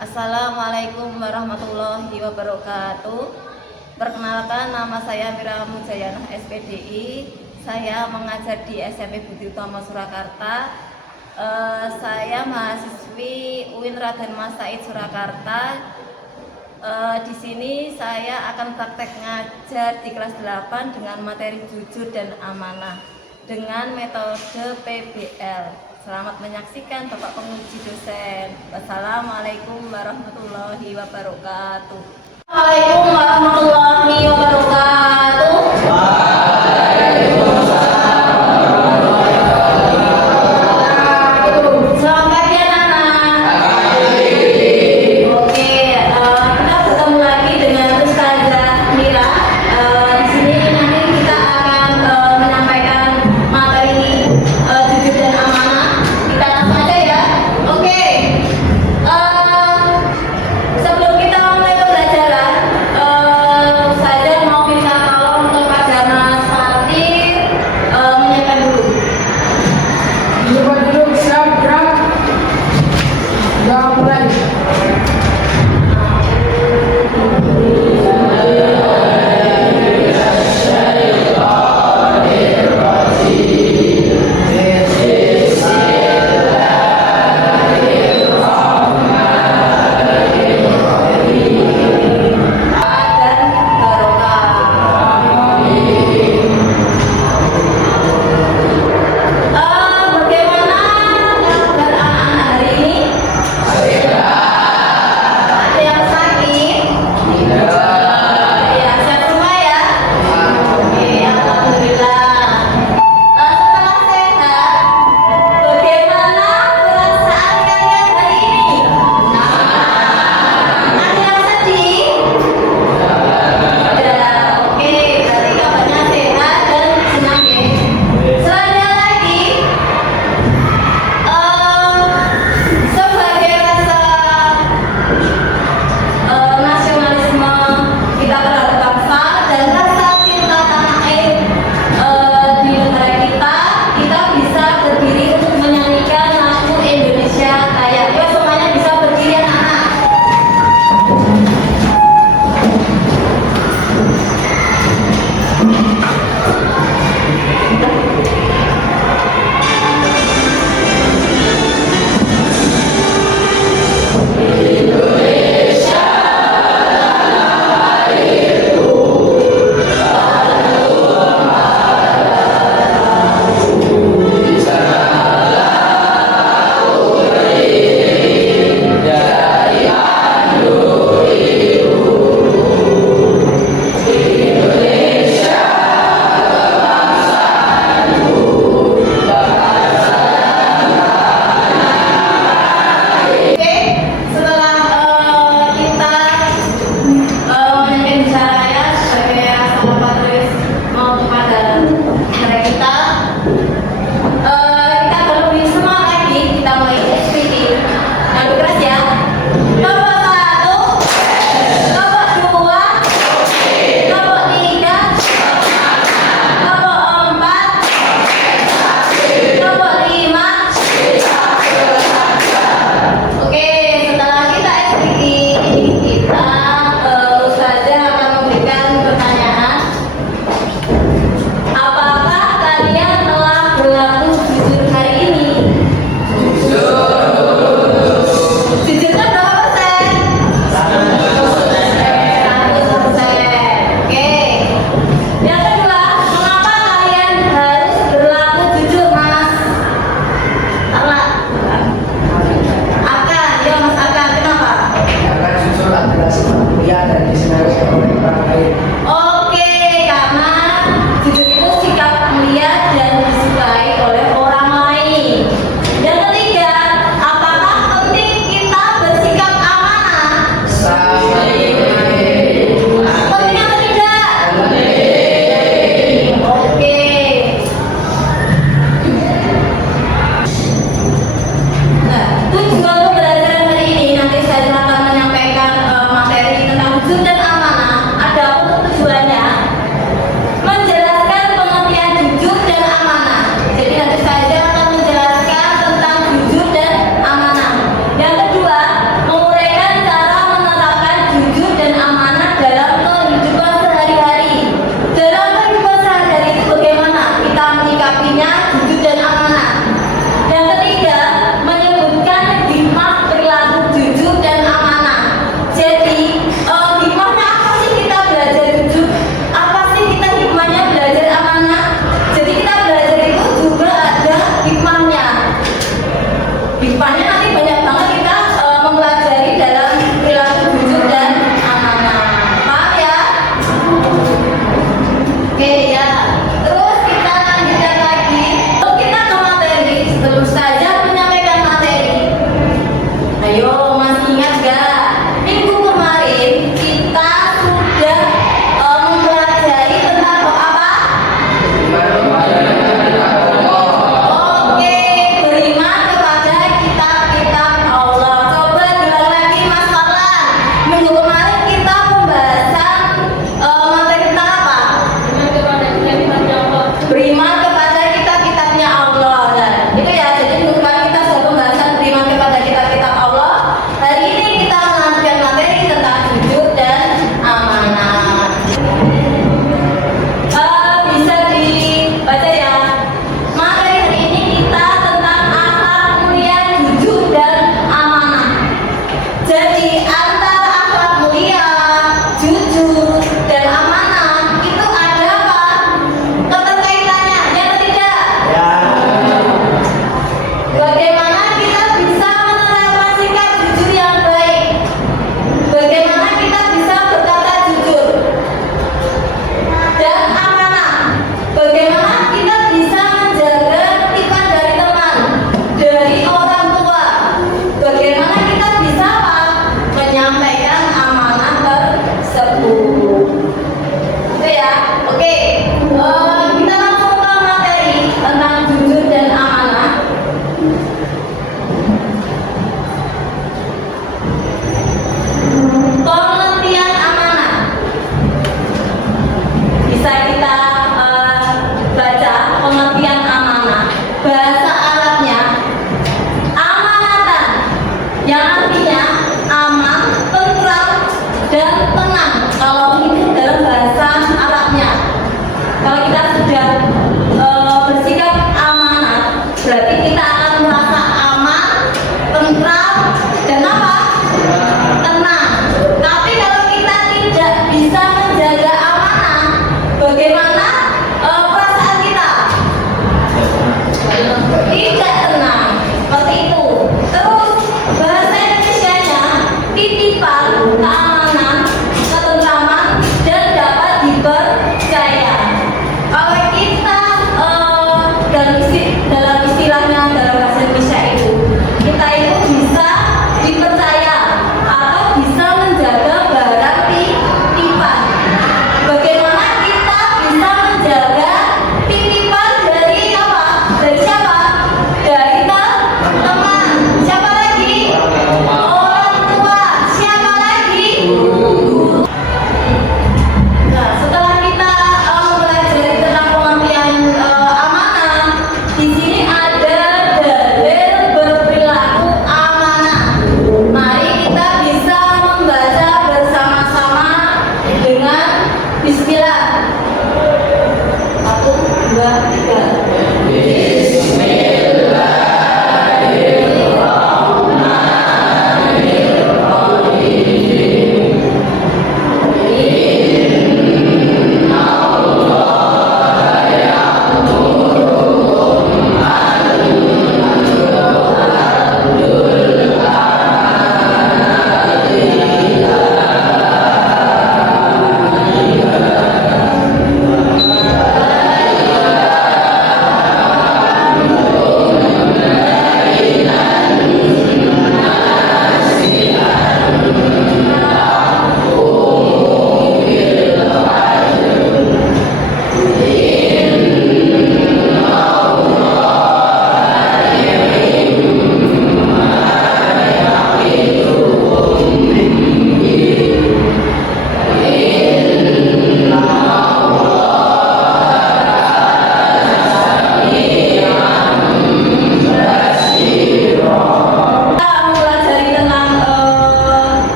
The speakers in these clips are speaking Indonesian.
Assalamualaikum warahmatullahi wabarakatuh. Perkenalkan, nama saya Mira Mujayanah SPDI. Saya mengajar di SMP Budi Utomo Surakarta. Saya mahasiswi UIN Raden Mas Said Surakarta. Di sini saya akan praktek ngajar di kelas 8 dengan materi jujur dan amanah dengan metode PBL. Selamat menyaksikan Bapak Penguji dosen. Wassalamualaikum warahmatullahi wabarakatuh. Waalaikumsalam warahmatullahi wabarakatuh. Selamat pagi anak-anak. Oke, kita bertemu lagi dengan Ustazah Mira. Di sini nanti kita akan menyampaikan materi jujur dan amanah. Kita langsung aja ya. Oke. Sebelum kita mulai pembelajaran, saya mau minta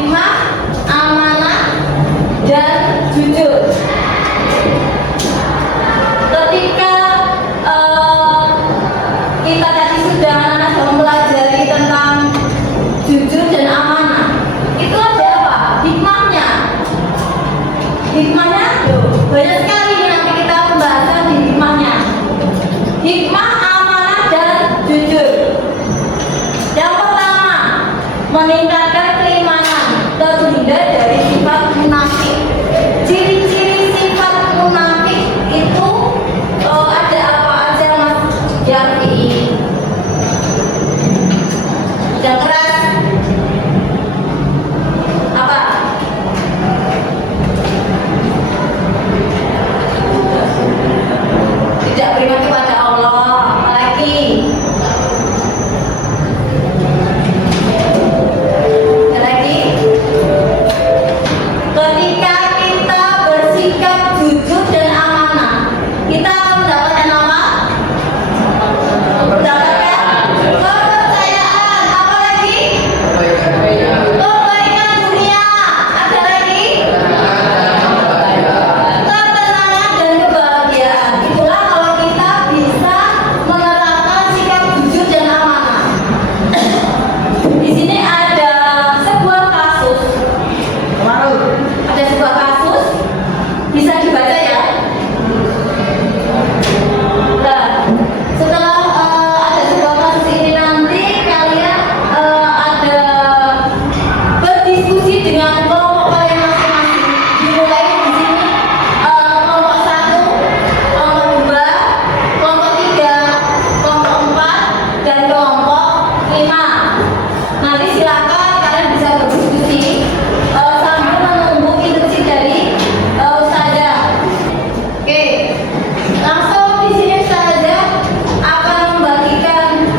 hikmah, amanah, dan jujur. Ketika kita tadi sudah mempelajari tentang jujur dan amanah, itu ada apa? Hikmahnya. Hikmahnya banyak sekali nanti kita pembahasan di hikmahnya. Hikmah, amanah, dan jujur. Yang pertama, meningkatkan keimanan, terhindar dari sifat munafik. Ciri-ciri sifat munafik itu ada apa aja, Mas Yarfi? Yang keras apa? Tidak beriman kepada Allah. Apalagi? Lagi? Ketika kita bersikap jujur dan amanah, kita akan mendapatkan apa? Mendapatkan kepercayaan. Apa lagi? Kebaikan dunia. Ada lagi? Ketenangan dan kebahagiaan. Itulah kalau kita bisa menerapkan sikap jujur dan amanah. Di sini ada sebuah kasus. Ada sebuah kasus, bisa dibaca ya. Nah, setelah ada sebuah kasus ini nanti kalian ada berdiskusi dengan kelompok kalian masing-masing. Dimulai di sini kelompok 1, kelompok 2, kelompok 3, kelompok 4, dan kelompok 5. Nanti silakan kalian bisa berdiskusi sambil menunggu instruksi dari Ustazah. Oke, langsung di sini Ustazah akan membagikan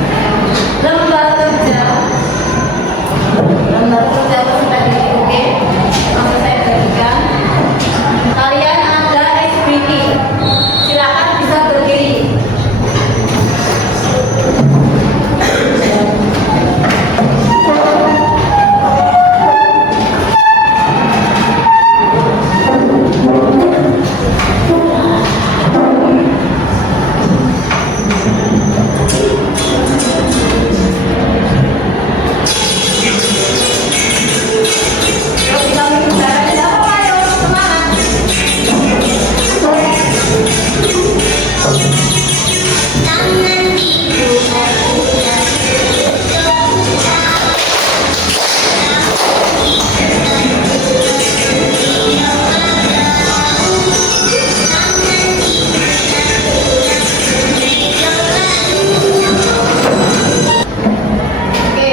lembar kerja. Lembar kerja sudah di oke. Langsung saya bagikan. Kalian ada SBK. Silakan bisa berdiri. Yuk kita bicara siapa? Ayo semangat. Oke,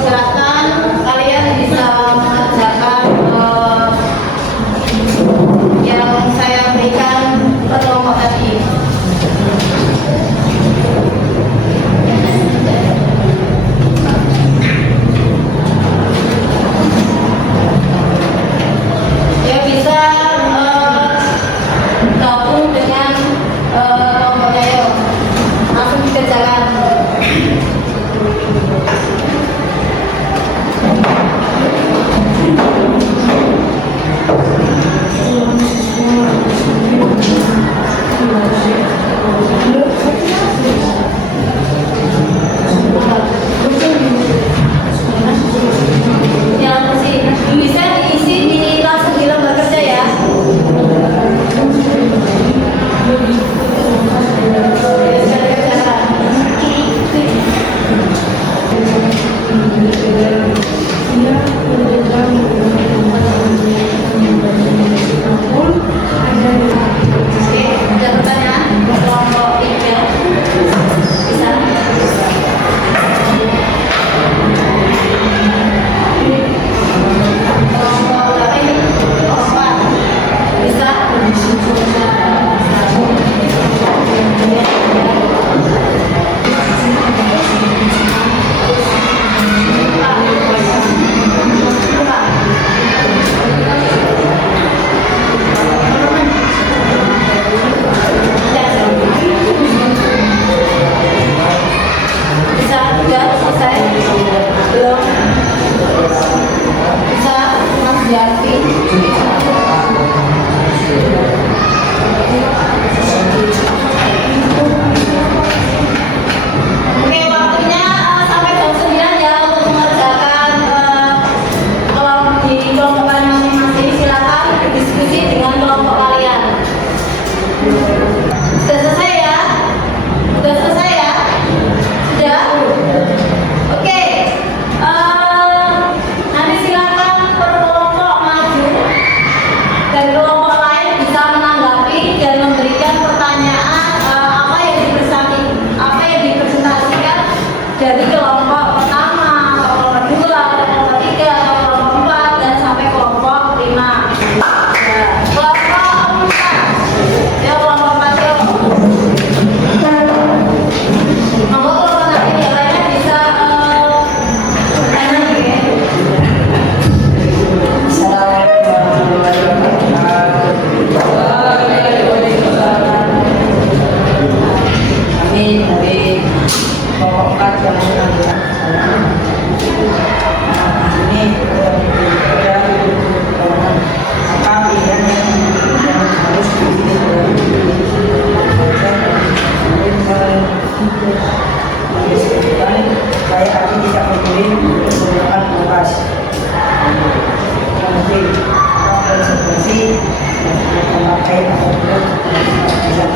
silakan kalian bisa mengerjakan yang saya berikan ke kelompok tadi. Ya bisa gabung dengan kelompoknya yuk. Langsung dikerjakan. Ya, bisa diisi di langsung di lembar kerja ya. Bisa dikerjakan. Oke, ada pertanyaan? Kelompok 3 bisa? Kelompok berapa ini? Kelompok 4 bisa? Pak. Naziati. Oke, waktunya sampai jam 9 ya untuk mengerjakan di kelompok kalian masing-masing. Silakan berdiskusi dengan kelompok kalian. Sudah selesai ya? Sudah selesai ya? Sudah? Oke. Nanti silakan per kelompok maju dan kelompok lain bisa menanggapi dan memberikan pertanyaan apa yang dipresentasikan dari kelompok pertama, kelompok kedua, kelompok ketiga, kelompok empat dan sampai kelompok 5. Ya, kelompok 4. Ya, kelompok 4 yuk. Monggo kelompok nanti yang lainnya bisa bertanya ya. Amin. Dari kelompok 4 yang menang. Ini apa pilihan yang harus saya kami tidak memilih menggunakan kulkas. Mungkin konsekuensi memakai atau tidak.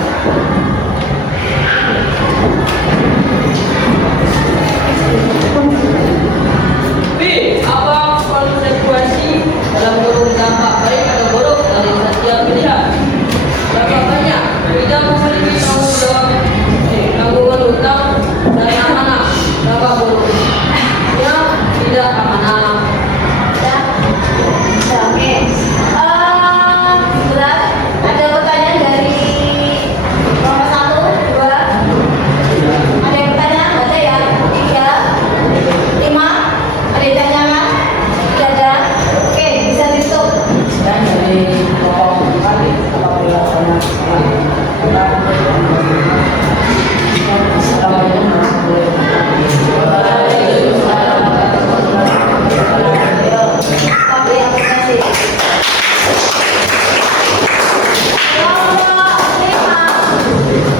B. Apa konsekuensi dalam kurung dampak baik atau buruk dari setiap pilihan? Berapa banyak tidak memiliki tanggung jawab tanggungan hutang dan amanah? Berapa buruk yang tidak amanah? Oke. Berat. Ada pertanyaan dari kelompok 1, 2. Ada yang bertanya? Ada ya? 3, 5. Ada yang tanyakan? Tidak ada. Oke, bisa ditutup. Dan dari kelompok 4 apa perilakunya Tapi aplikasi. Kelompok 5.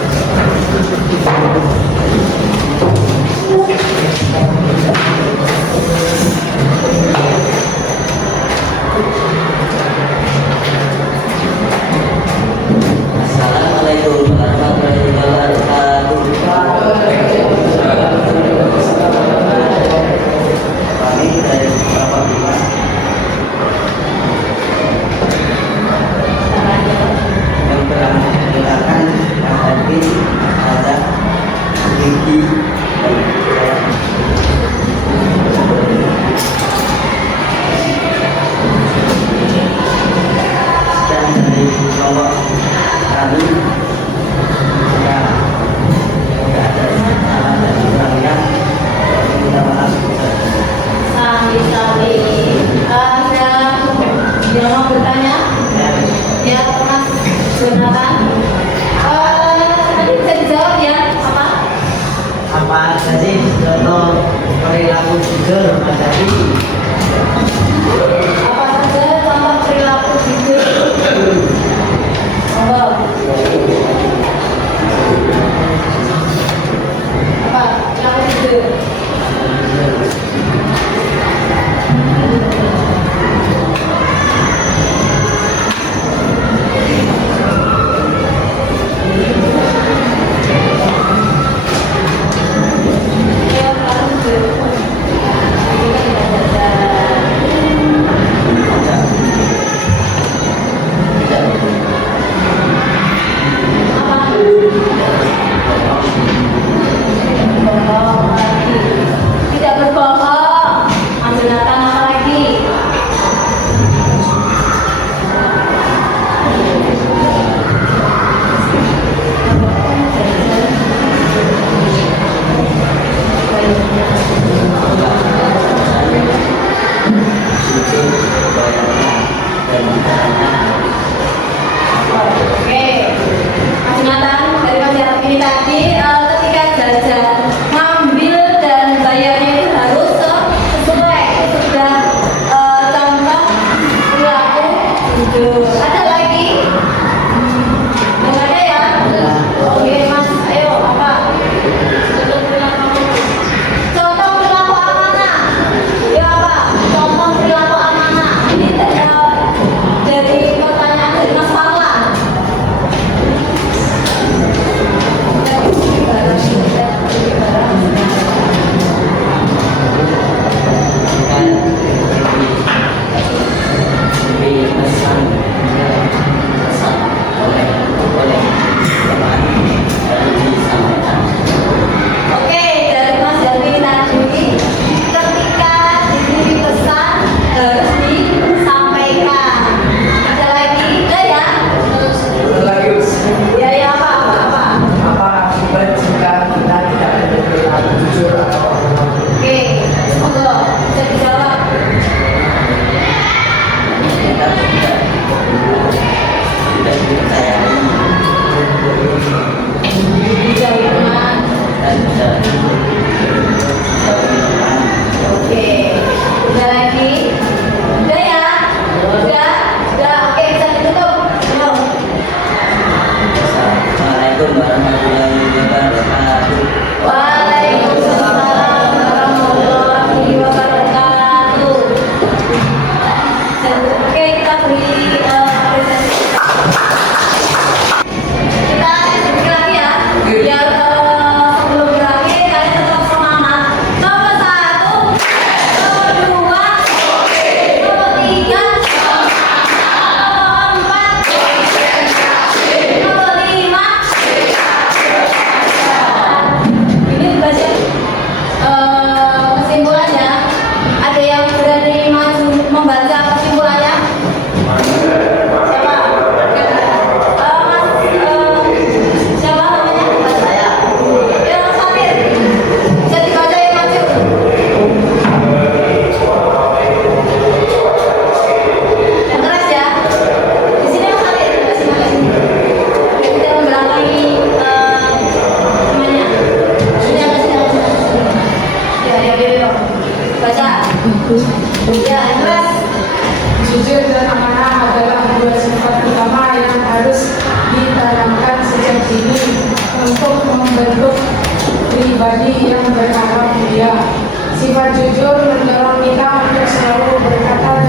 Assalamualaikum warahmatullahi wabarakatuh. Kami dari kelompok 5 yang telah menggunakan Admin, ada Vicky dan saya. Dan dari kelompok kami ya tidak ada salah dan kurangnya, minta maaf. Sami-sami. Ada yang mau bertanya? Ya, Mas Jonathan. Tadi bisa dijawab ya? Apa? Apa aja sih contoh perilaku jujur Mas Adi? Apa saja contoh perilaku jujur? Monggo. Apa perilaku jujur? Jujur dan amanah adalah dua sifat utama yang harus ditanamkan sejak dini untuk membentuk pribadi yang berakhlak mulia. Sifat jujur mendorong kita untuk selalu berkata